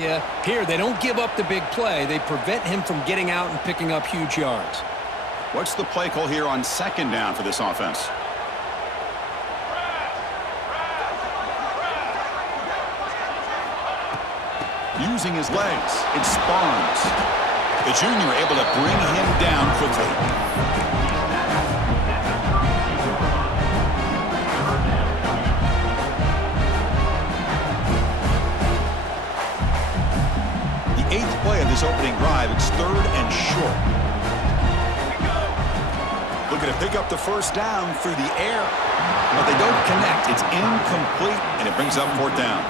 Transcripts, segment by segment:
Yeah, here they don't give up the big play. They prevent him from getting out and picking up huge yards. What's the play call here on second down for this offense? Using his legs, it's Barnes. The junior able to bring him down quickly. The 8th play of this opening drive, it's 3rd and short. Looking to pick up the first down through the air, but they don't connect. It's incomplete, and it brings up 4th down.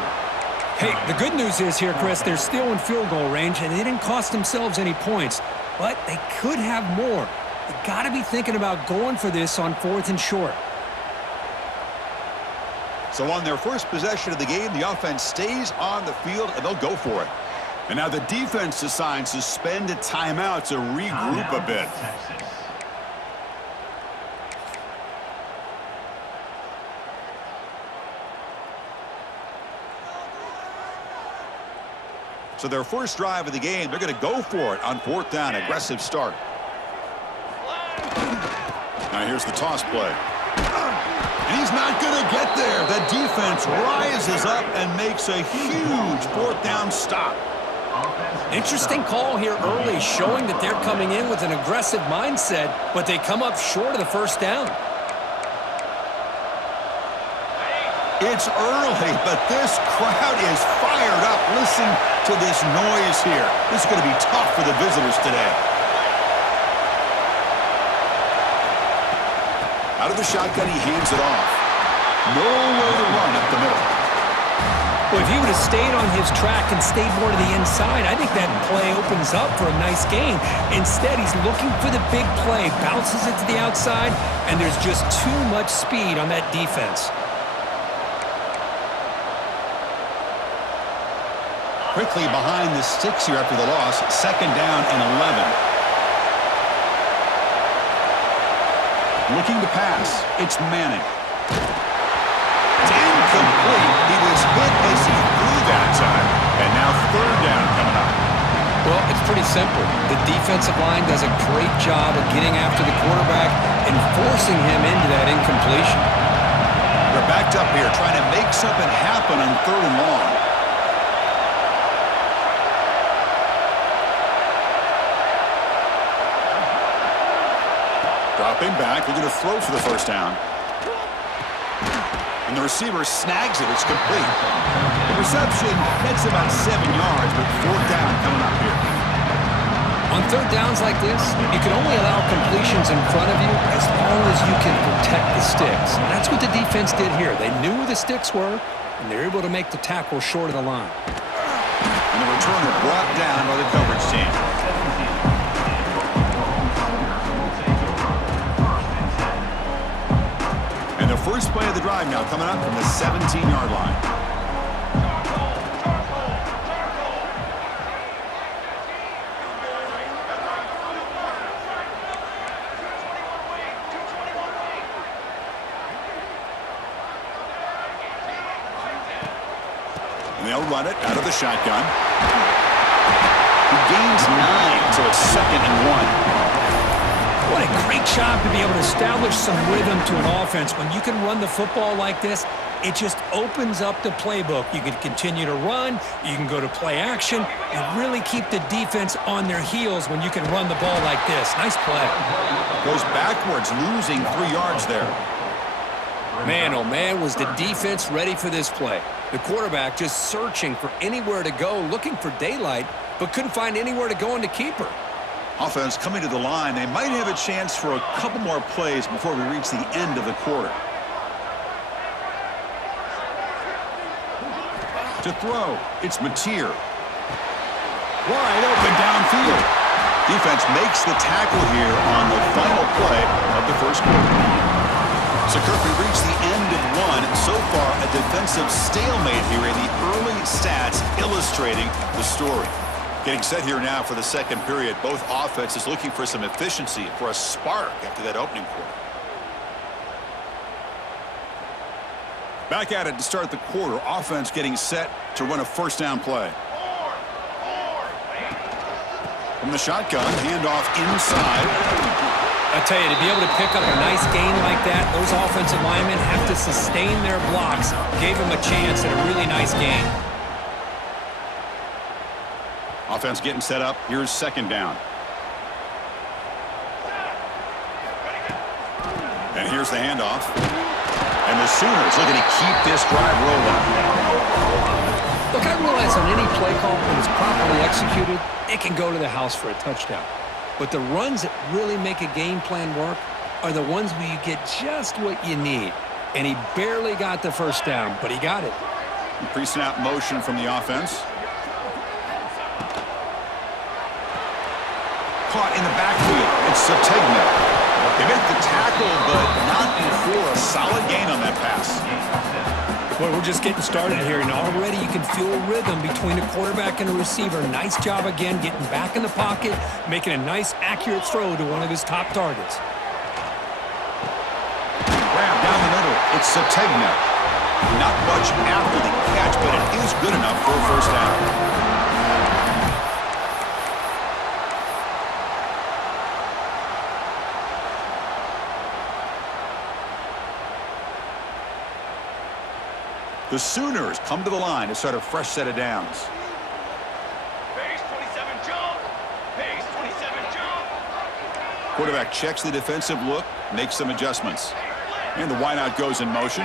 Hey, the good news is here, Chris, they're still in field goal range, and they didn't cost themselves any points, but they could have more. You got to be thinking about going for this on 4th and short. So on their first possession of the game, the offense stays on the field, and they'll go for it. And now the defense decides to spend a timeout to regroup a bit. So their first drive of the game, they're going to go for it on 4th down. Aggressive start. Now here's the toss play. And he's not going to get there. The defense rises up and makes a huge 4th down stop. Interesting call here early, showing that they're coming in with an aggressive mindset, but they come up short of the first down. It's early, but this crowd is fired up. Listen to this noise here. This is going to be tough for the visitors today. Out of the shotgun, he hands it off. Nowhere to run up the middle. Well, if he would have stayed on his track and stayed more to the inside, I think that play opens up for a nice gain. Instead, he's looking for the big play, bounces it to the outside, and there's just too much speed on that defense. Quickly behind the sticks here after the loss. 2nd down and 11. Looking to pass. It's Manning. It's incomplete. He was hit as he threw that time. And now 3rd down coming up. Well, it's pretty simple. The defensive line does a great job of getting after the quarterback and forcing him into that incompletion. They're backed up here trying to make something happen on 3rd and long. Dropping back, looking to throw for the first down. And the receiver snags it. It's complete. The reception gets about 7 yards, but 4th down coming up here. On 3rd downs like this, you can only allow completions in front of you as long as you can protect the sticks. And that's what the defense did here. They knew where the sticks were, and they were able to make the tackle short of the line. And the returner brought down by the coverage team. The first play of the drive now coming up from the 17-yard line. And they'll run it out of the shotgun. He gains 9, so it's 2nd and 1. What a great job to be able to establish some rhythm to an offense. When you can run the football like this, it just opens up the playbook. You can continue to run, you can go to play action, and really keep the defense on their heels when you can run the ball like this. Nice play. Goes backwards, losing 3 yards there. Man, oh man, was the defense ready for this play. The quarterback just searching for anywhere to go, looking for daylight, but couldn't find anywhere to go in the keeper. Offense coming to the line. They might have a chance for a couple more plays before we reach the end of the quarter. To throw, it's Mateer. Wide open downfield. Defense makes the tackle here on the final play of the first quarter. So Kirk, we reached the end of one. So far, a defensive stalemate here in the early stats illustrating the story. Getting set here now for the second period. Both offenses looking for some efficiency, for a spark after that opening quarter. Back at it to start the quarter. Offense getting set to run a first down play. From the shotgun, handoff inside. I tell you, to be able to pick up a nice gain like that, those offensive linemen have to sustain their blocks. Gave them a chance at a really nice gain. Offense getting set up. Here's second down. And here's the handoff. And the Sooners looking to keep this drive rolling. Look, I realize on any play call, when it's properly executed, it can go to the house for a touchdown. But the runs that really make a game plan work are the ones where you get just what you need. And he barely got the first down, but he got it. Pre-snap motion from the offense. Caught in the backfield. It's Sategna. They make the tackle, but not before a solid gain on that pass. Well, we're just getting started here, and already you can feel a rhythm between the quarterback and the receiver. Nice job again getting back in the pocket, making a nice, accurate throw to one of his top targets. Grab down the middle. It's Sategna. Not much after the catch, but it is good enough for a first down. The Sooners come to the line to start a fresh set of downs. Base 27 jump. Base 27 jump. Quarterback checks the defensive look, makes some adjustments. And the wideout goes in motion.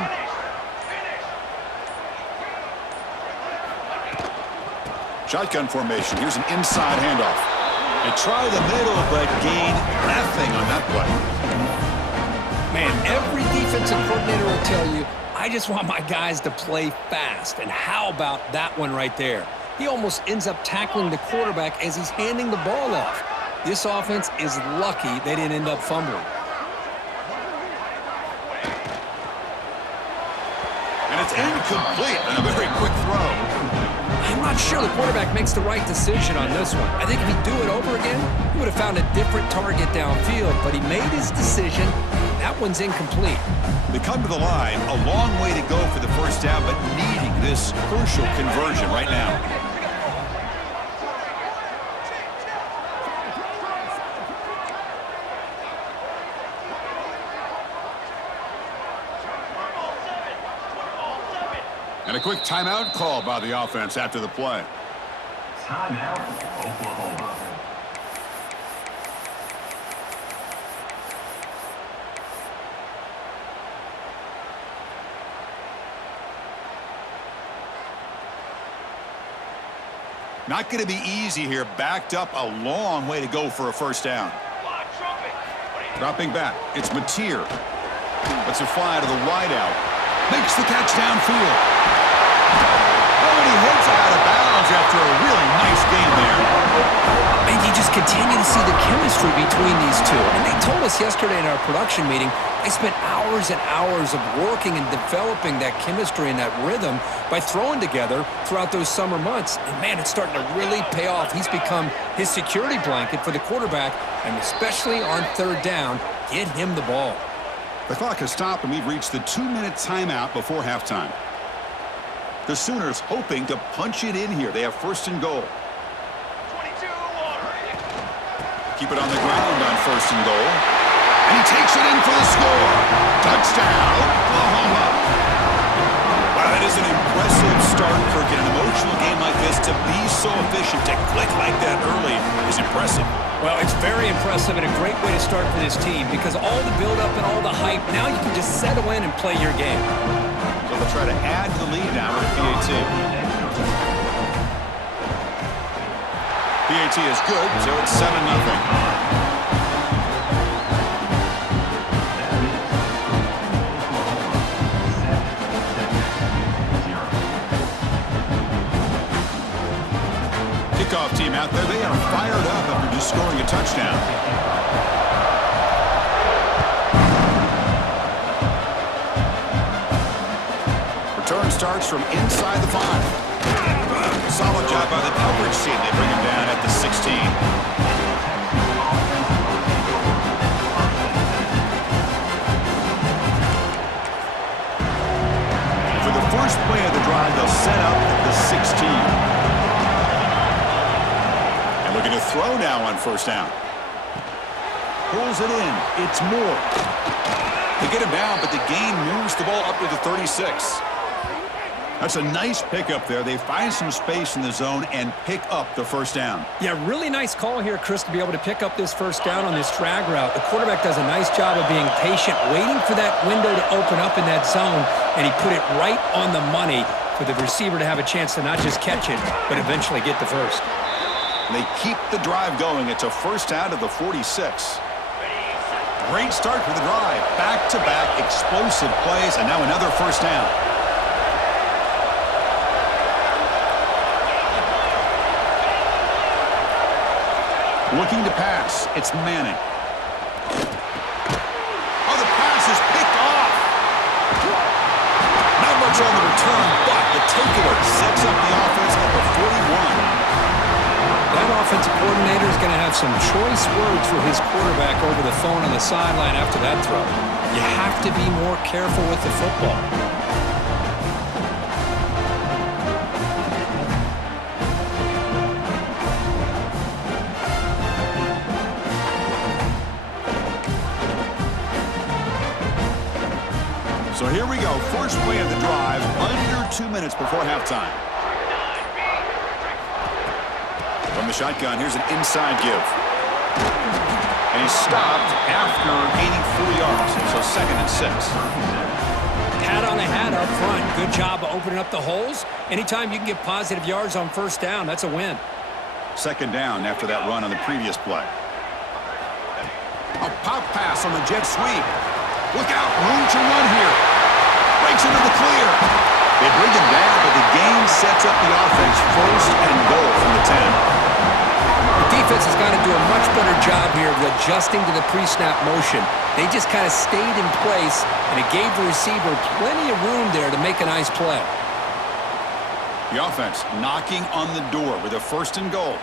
Shotgun formation. Here's an inside handoff. They try the middle, but gain nothing on that play. Man, every defensive coordinator will tell you, I just want my guys to play fast. And how about that one right there? He almost ends up tackling the quarterback as he's handing the ball off. This offense is lucky they didn't end up fumbling. And it's incomplete on a very quick throw. I'm not sure the quarterback makes the right decision on this one. I think if he'd do it over again, he would have found a different target downfield, but he made his decision. That one's incomplete. They come to the line, a long way to go for the first down, but needing this crucial conversion right now. And a quick timeout call by the offense after the play. Timeout, Oklahoma. Not going to be easy here. Backed up a long way to go for a first down. Dropping back. It's Mateer. Lets it fly to the wideout. Makes the catch downfield. Oh, and he heads out of bounds after a really nice game there. And you just continue to see the chemistry between these two. And they told us yesterday in our production meeting, they spent hours and hours of working and developing that chemistry and that rhythm by throwing together throughout those summer months. And, man, it's starting to really pay off. He's become his security blanket for the quarterback, and especially on third down, get him the ball. The clock has stopped, and we've reached the 2-minute timeout before halftime. The Sooners hoping to punch it in here. They have first and goal. 22 water. Keep it on the ground on first and goal. And he takes it in for the score. Touchdown, Oklahoma. Wow, that is an impressive start, Kirk. In an emotional game like this, to be so efficient, to click like that early is impressive. Well, it's very impressive and a great way to start for this team because all the build-up and all the hype, now you can just settle in and play your game. So they'll try to add to the lead now with PAT. PAT is good, so it's 7-0. Kickoff team out there, they are fired up after just scoring a touchdown. Return starts from inside the 5. Solid job by the coverage team. They bring him down at the 16. For the first play of the drive, they'll set up at the 16. Looking to throw now on first down. Pulls it in. It's Moore. They get him down, but the gain moves the ball up to the 36. That's a nice pickup there. They find some space in the zone and pick up the first down. Yeah, really nice call here, Chris, to be able to pick up this first down on this drag route. The quarterback does a nice job of being patient, waiting for that window to open up in that zone, and he put it right on the money for the receiver to have a chance to not just catch it, but eventually get the first. They keep the drive going. It's a first down to the 46. Great start for the drive. Back-to-back explosive plays, and now another first down. Looking to pass. It's Manning. Oh, the pass is picked off. Not much on the return, but the takeaway sets up the offense at the 41. That offensive coordinator is going to have some choice words for his quarterback over the phone on the sideline after that throw. You have to be more careful with the football. So here we go. First play of the drive, under 2 minutes before halftime. From the shotgun, here's an inside give. And he's stopped after gaining 4 yards, so 2nd and 6. Hat on a hat up front. Good job of opening up the holes. Anytime you can get positive yards on first down, that's a win. 2nd down after that run on the previous play. A pop pass on the jet sweep. Look out, room to run here. Breaks into the clear. They bring him down, but the gain sets up the offense. 1st and goal from the 10. The defense has got to do a much better job here of adjusting to the pre-snap motion. They just kind of stayed in place, and it gave the receiver plenty of room there to make a nice play. The offense knocking on the door with a 1st and goal.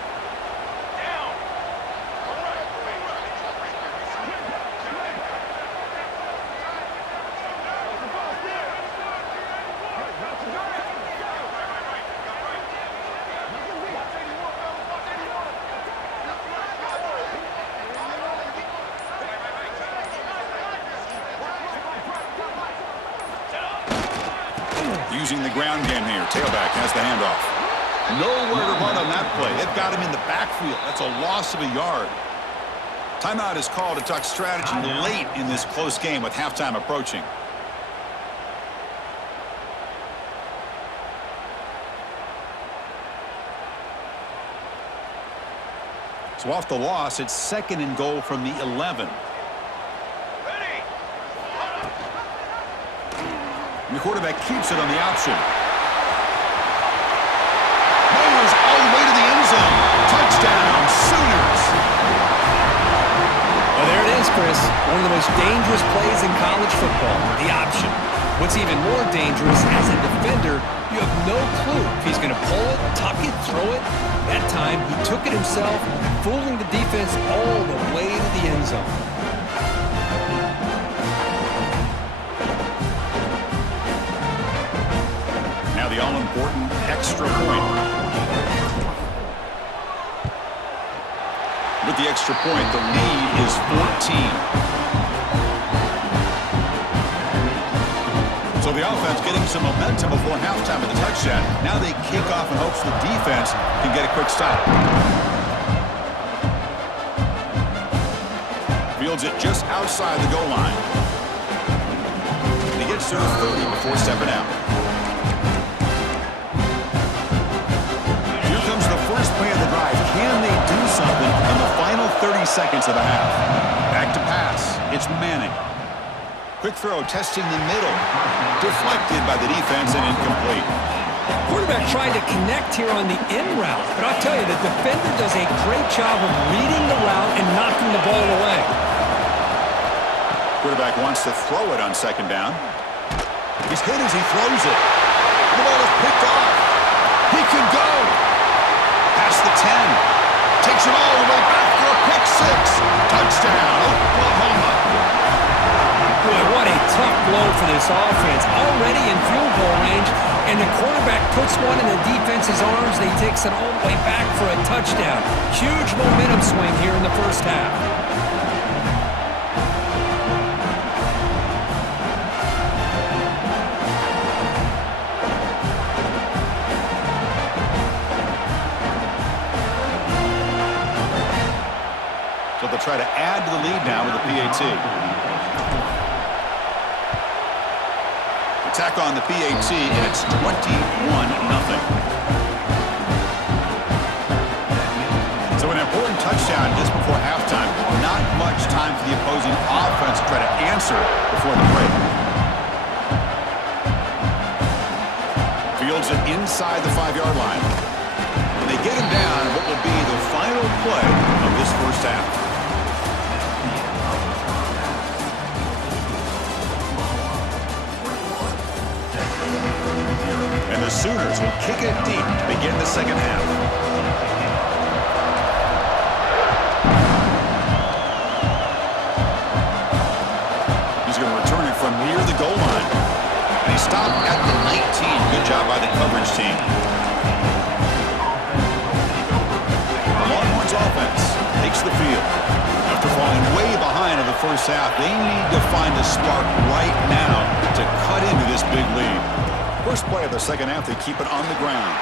Using the ground game here. Tailback has the handoff. Nowhere to run on that play. They've got him in the backfield. That's a loss of a yard. Timeout is called to talk strategy late in this close game with halftime approaching. So off the loss, it's 2nd and goal from the 11. And the quarterback keeps it on the option. Mowers all the way to the end zone. Touchdown, Sooners. Well, there it is, Chris. One of the most dangerous plays in college football, the option. What's even more dangerous, as a defender, you have no clue if he's going to pull it, tuck it, throw it. That time, he took it himself, fooling the defense all the way to the end zone. Now the all-important extra point. With the extra point, the lead is 14. So the offense getting some momentum before halftime with the touchdown. Now they kick off in hopes the defense can get a quick stop. Fields it just outside the goal line. And he gets to the 30 before stepping out. Here comes the first play of the drive. Can they do something in the final 30 seconds of the half? Back to pass. It's Manning. Quick throw, testing the middle. Deflected by the defense and incomplete. Quarterback tried to connect here on the in route, but I'll tell you, the defender does a great job of reading the route and knocking the ball away. Quarterback wants to throw it on 2nd down. He's hit as he throws it. The ball is picked off. He can go. Past the 10. Takes it all the way back for a pick 6. Touchdown, Oklahoma. Boy, what a tough blow for this offense. Already in field goal range, and the quarterback puts one in the defense's arms, and he takes it all the way back for a touchdown. Huge momentum swing here in the first half. So they'll try to add to the lead now with the PAT. Attack on the PAT, and it's 21-0. So an important touchdown just before halftime. Not much time for the opposing offense to try to answer before the break. Fields it inside the 5-yard line. And they get him down what will be the final play of this first half. And the Sooners will kick it deep to begin the second half. He's going to return it from near the goal line. And he stopped at the 19. Good job by the coverage team. The Longhorns offense takes the field. After falling way behind in the first half, they need to find a spark right now to cut into this big lead. First play of the second half, they keep it on the ground.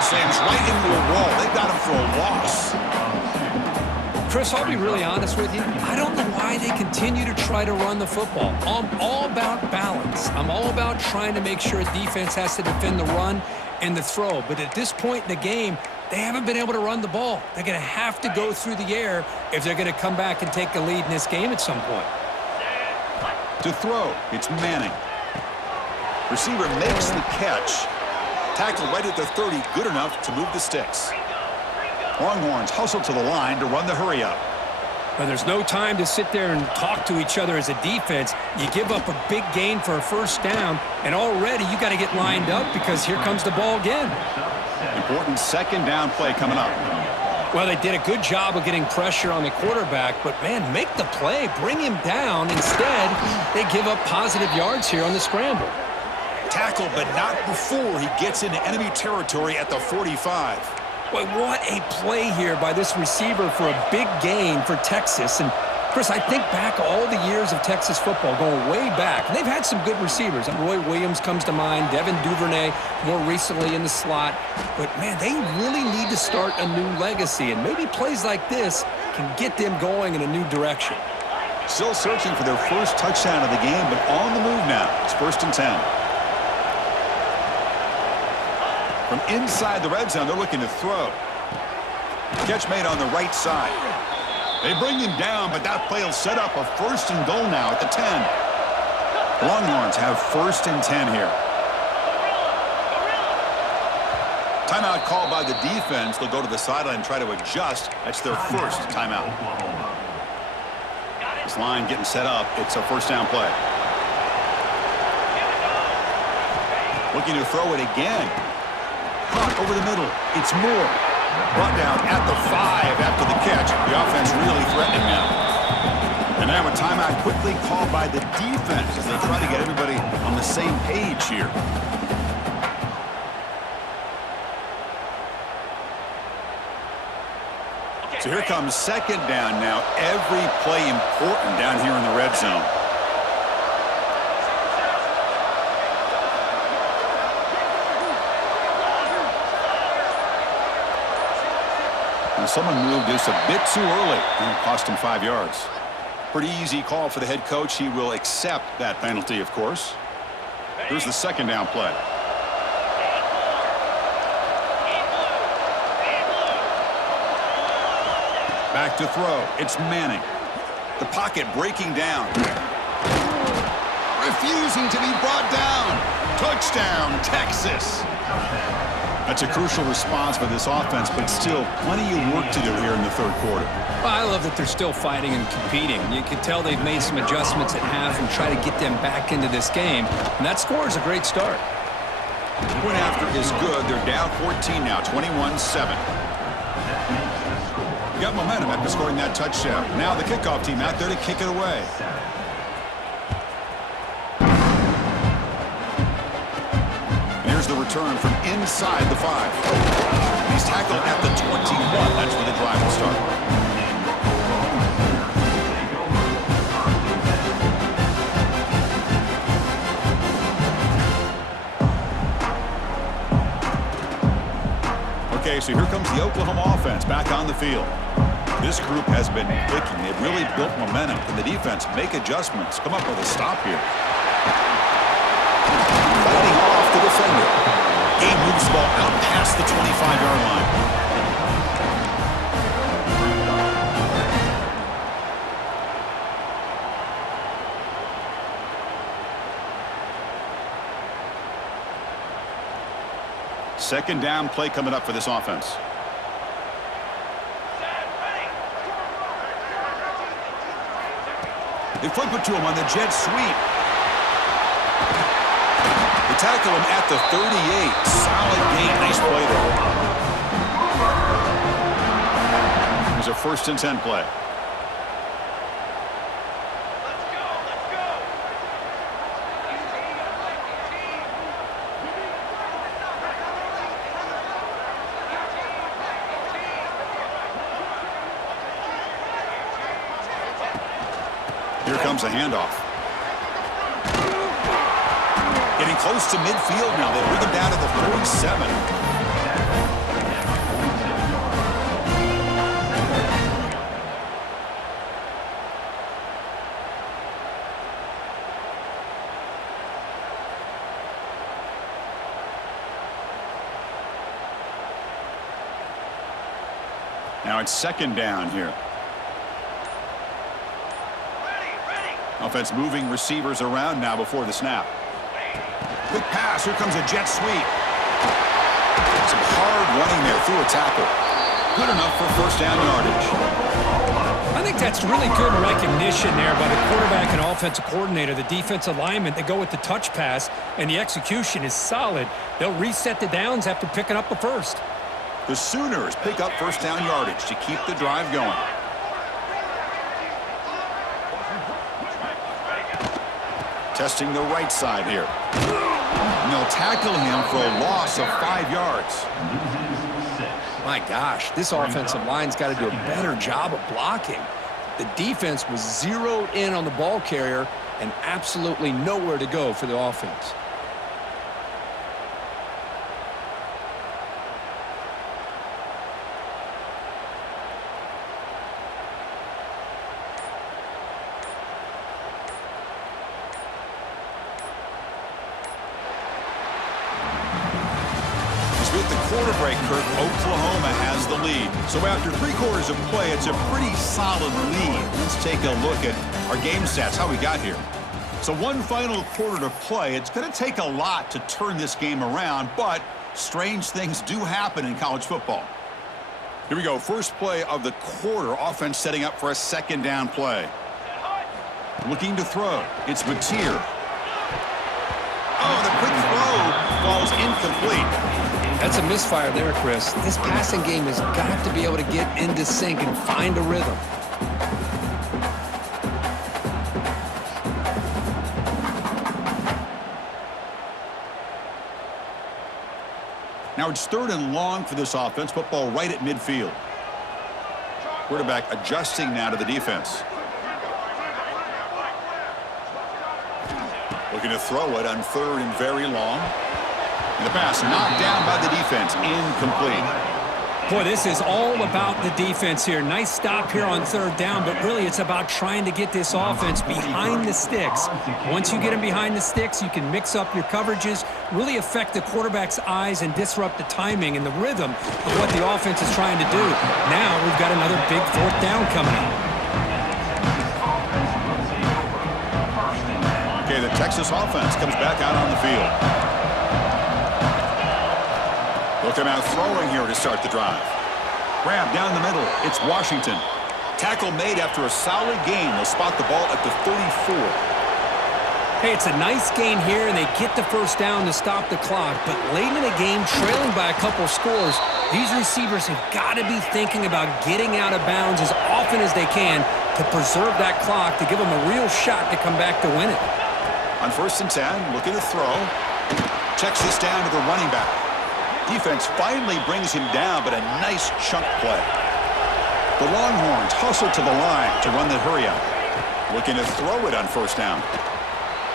Sam's right into a wall. They got him for a loss. Chris, I'll be really honest with you. I don't know why they continue to try to run the football. I'm all about balance. I'm all about trying to make sure a defense has to defend the run and the throw. But at this point in the game, they haven't been able to run the ball. They're going to have to go through the air if they're going to come back and take the lead in this game at some point. To throw, it's Manning. Receiver makes the catch. Tackle right at the 30, good enough to move the sticks. Longhorns hustle to the line to run the hurry up. Well, there's no time to sit there and talk to each other as a defense. You give up a big gain for a first down, and already you got to get lined up because here comes the ball again. Important second down play coming up. Well, they did a good job of getting pressure on the quarterback, but, man, make the play. Bring him down. Instead, they give up positive yards here on the scramble. Tackle, but not before he gets into enemy territory at the 45. Boy, what a play here by this receiver for a big gain for Texas. And, Chris, I think back all the years of Texas football, going way back, and they've had some good receivers. Roy Williams comes to mind, Devin Duvernay more recently in the slot. But, man, they really need to start a new legacy, and maybe plays like this can get them going in a new direction. Still searching for their first touchdown of the game, but on the move now. It's 1st and 10. From inside the red zone, they're looking to throw. Catch made on the right side. They bring him down, but that play will set up a 1st and goal now at the 10. The Longhorns have 1st and 10 here. Timeout called by the defense. They'll go to the sideline and try to adjust. That's their first timeout. This line getting set up. It's a first down play. Looking to throw it again. Caught over the middle. It's Moore. Brought down at the 5 after the catch. The offense really threatening now. And now a timeout quickly called by the defense as they try to get everybody on the same page here. So here comes second down now. Every play important down here in the red zone. And someone moved just a bit too early, and it cost him 5 yards. Pretty easy call for the head coach. He will accept that penalty, of course. Here's the second down play. Back to throw. It's Manning. The pocket breaking down. Refusing to be brought down. Touchdown, Texas. That's a crucial response for this offense, but still plenty of work to do here in the third quarter. Well, I love that they're still fighting and competing. You can tell they've made some adjustments at half and try to get them back into this game. And that score is a great start. Point after is good. They're down 14 now, 21-7. Got momentum after scoring that touchdown. Now the kickoff team out there to kick it away. Here's the return from inside the 5. He's tackled at the 21. That's where the drive will start. Okay, so here comes the Oklahoma offense back on the field. This group has been clicking. They've really built momentum. Can the defense make adjustments? Come up with a stop here. Fighting off the defender. Game moves the ball out past the 25-yard line. Second down play coming up for this offense. They flip it to him on the jet sweep. They tackle him at the 38. Solid gain. Nice play there. There's a 1st and 10 play. Here comes a handoff. Getting close to midfield now. They bring him down to the 47. Now it's second down here. Offense moving receivers around now before the snap. Quick pass. Here comes a jet sweep. Some hard running there through a tackle. Good enough for 1st down yardage. I think that's really good recognition there by the quarterback and offensive coordinator. The defensive lineman, they go with the touch pass, and the execution is solid. They'll reset the downs after picking up the 1st. The Sooners pick up 1st down yardage to keep the drive going. Testing the right side here. And they'll tackle him for a loss of 5 yards. My gosh, this offensive line's got to do a better job of blocking. The defense was zeroed in on the ball carrier and absolutely nowhere to go for the offense. With the quarter break, Kirk, Oklahoma has the lead. So after 3 quarters of play, it's a pretty solid lead. Let's take a look at our game stats, how we got here. So one final quarter to play. It's going to take a lot to turn this game around, but strange things do happen in college football. Here we go. First play of the quarter. Offense setting up for a 2nd down play. Looking to throw. It's Mateer. Oh, the quick throw falls incomplete. That's a misfire there, Chris. This passing game has got to be able to get into sync and find a rhythm. Now it's 3rd and long for this offense. Football right at midfield. Quarterback adjusting now to the defense. Looking to throw it on 3rd and very long. And the pass knocked down by the defense. Incomplete. Boy, this is all about the defense here. Nice stop here on 3rd down, but really it's about trying to get this offense behind the sticks. Once you get them behind the sticks, you can mix up your coverages, really affect the quarterback's eyes and disrupt the timing and the rhythm of what the offense is trying to do. Now we've got another big 4th down coming up. Okay, the Texas offense comes back out on the field. Look at him out throwing here to start the drive. Grab down the middle. It's Washington. Tackle made after a solid gain. They'll spot the ball at the 34. Hey, it's a nice gain here, and they get the 1st down to stop the clock. But late in the game, trailing by a couple scores, these receivers have got to be thinking about getting out of bounds as often as they can to preserve that clock, to give them a real shot to come back to win it. On 1st and 10, looking to throw. Checks this down to the running back. Defense finally brings him down, but a nice chunk play. The Longhorns hustle to the line to run the hurry up. Looking to throw it on first down.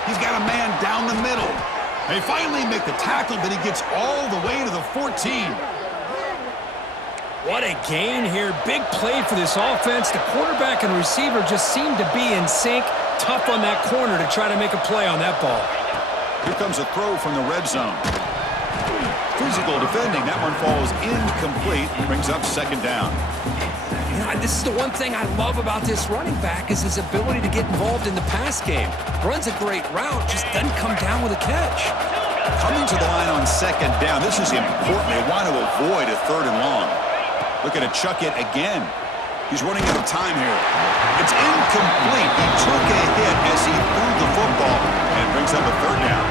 He's got a man down the middle. They finally make the tackle, but he gets all the way to the 14. What a gain here. Big play for this offense. The quarterback and receiver just seem to be in sync. Tough on that corner to try to make a play on that ball. Here comes a throw from the red zone. Physical defending. That one falls incomplete. Brings up second down. This is the one thing I love about this running back is his ability to get involved in the pass game. Runs a great route, just doesn't come down with a catch. Coming to the line on second down. This is important. They want to avoid a third and long. Looking to chuck it again. He's running out of time here. It's incomplete. He took a hit as he threw the football and brings up a third down.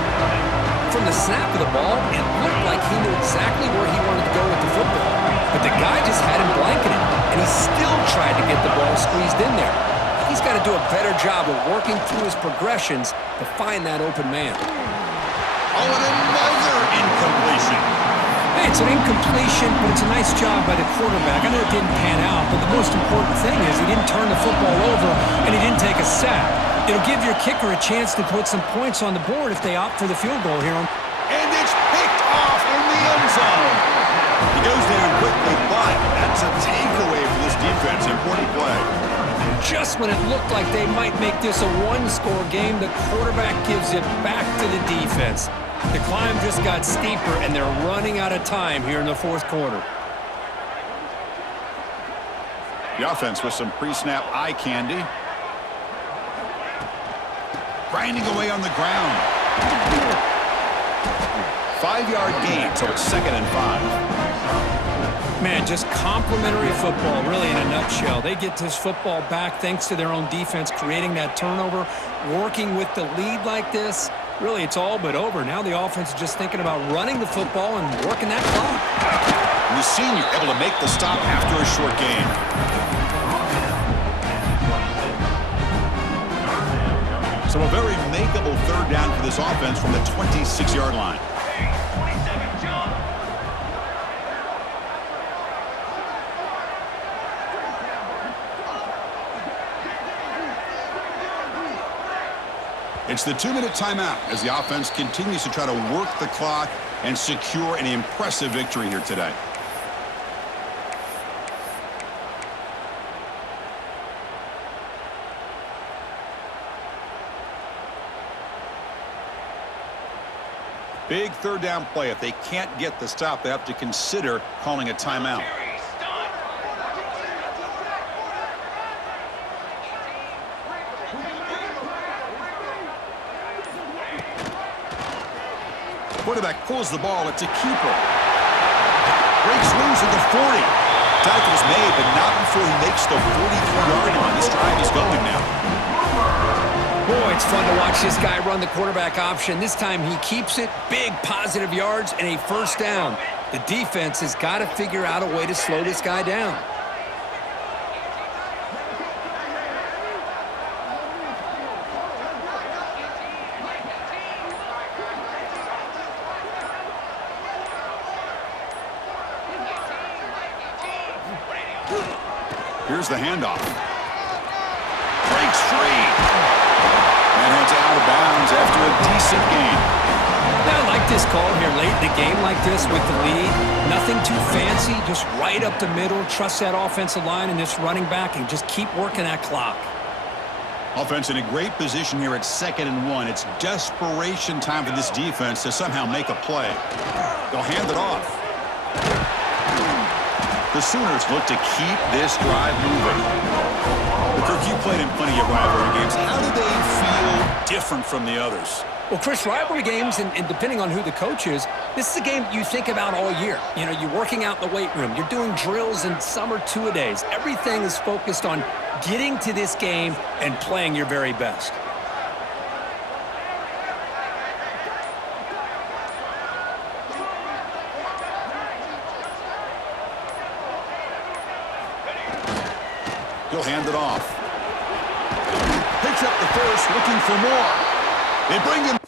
From the snap of the ball, it looked like he knew exactly where he wanted to go with the football. But the guy just had him blanketed, and he still tried to get the ball squeezed in there. He's got to do a better job of working through his progressions to find that open man. Oh, and another incompletion. Hey, it's an incompletion, but it's a nice job by the quarterback. I know it didn't pan out, but the most important thing is he didn't turn the football over, and he didn't take a sack. It'll give your kicker a chance to put some points on the board if they opt for the field goal here. And it's picked off in the end zone. He goes down quickly, but that's a takeaway for this defense. Important play. Just when it looked like they might make this a one-score game, the quarterback gives it back to the defense. The climb just got steeper, and they're running out of time here in the fourth quarter. The offense with some pre-snap eye candy. Grinding away on the ground. 5-yard gain, so it's 2nd and 5. Man, just complimentary football, really in a nutshell. They get this football back thanks to their own defense, creating that turnover, working with the lead like this. Really, it's all but over. Now the offense is just thinking about running the football and working that clock. And the senior able to make the stop after a short game. So a very makeable third down for this offense from the 26-yard line. It's the 2-minute timeout as the offense continues to try to work the clock and secure an impressive victory here today. Big third down play. If they can't get the stop, they have to consider calling a timeout. Quarterback pulls the ball. It's a keeper. Breaks loose at the 40. Tackle's made, but not before he makes the 43-yard line. This drive is going now. Boy, it's fun to watch this guy run the quarterback option. This time he keeps it, big positive yards, and a first down. The defense has got to figure out a way to slow this guy down. Here's the handoff. Breaks free. And it's out of bounds after a decent gain. Now, I like this call here late in the game like this with the lead. Nothing too fancy, just right up the middle. Trust that offensive line and this running back and just keep working that clock. Offense in a great position here at 2nd and 1. It's desperation time for this defense to somehow make a play. They'll hand it off. The Sooners look to keep this drive moving. Kirk, you played in plenty of rivalry games. How do they feel different from the others? Well, Chris, rivalry games, and depending on who the coach is, this is a game you think about all year. You know, you're working out in the weight room. You're doing drills and some are two-a-days. Everything is focused on getting to this game and playing your very best. He'll hand it off. Picks up the first, looking for more. They bring him.